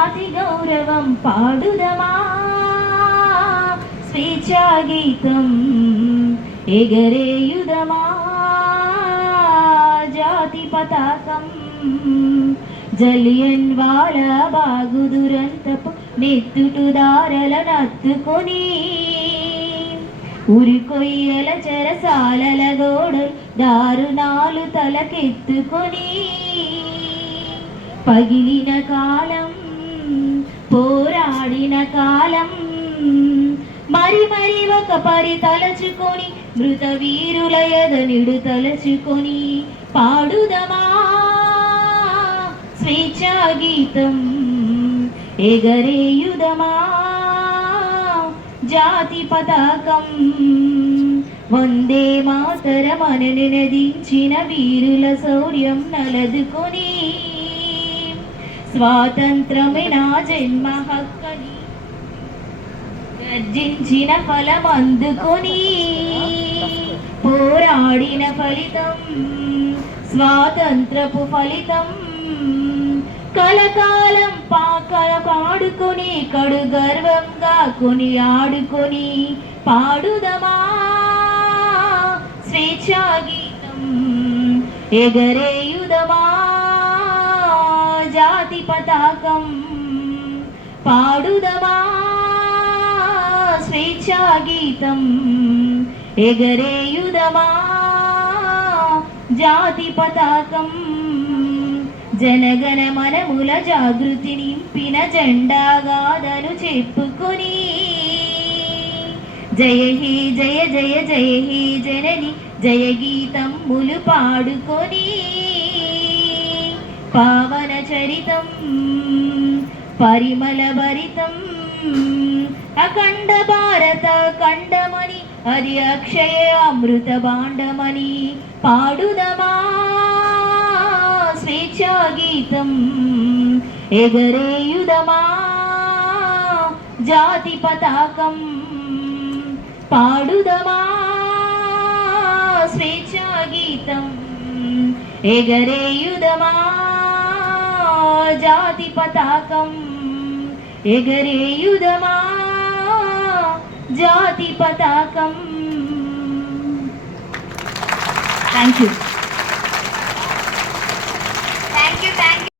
జాతి గౌరవం పాడుదమా? స్వేచ్ఛా గీతం ఎగరేయుదమా? జాతి పతాకం జలియన్ వాళ బాగు దురంతపు నెత్తుటు దారల నత్తుకొని ఉరి కొయ్యల చెరసాలల గోడలు దారుణాలు తలకెత్తుకొని పగిలిన కాలం పోరాడిన కాలం. మరి మరి ఒక పరి తలచుకొని మృత వీరుల ఎదనిడు తలచుకొని పాడుదమా? స్వేచ్ఛా గీతం ఎగరేయుదమా? జాతి పతాకం వందే మాతరమని నినదించిన వీరుల శౌర్యం నలదుకొని స్వాతంత్రమే నా జన్మ హక్కని గర్జించిన ఫలం అందుకొని పోరాడిన ఫలితం స్వాతంత్రపు ఫలితం. కలకాలం పాకల పాడుకొని కడు గర్వంగా కొని ఆడుకొని పాడుదమా? స్వేచ్ఛా గీతం ఎగరేయు పతాకం పాడుదమా? స్వేచ్ఛా గీతం ఎగరేయుదమా? జాతి పతాకం జనగణ మనముల జాగృతి నింపిన జెండాగాదను చెప్పుకొని. జయ హే జయ జయ జయ హే జనని జయ ములు పాడుకొని. పావన చరితం పరిమళ భరితం అఖండ భారత ఖండమని అది అక్షయ అమృత భాండమని పాడుదమా స్వేచ్ఛా గీతం ఎగరేయుదమా జాతి పతాకం పాడుదమా స్వేచ్ఛా గీతం ఎగరేయుదమా జాతి పతాకం ఎగరేయుదమా? జాతి పతాకం. Thank you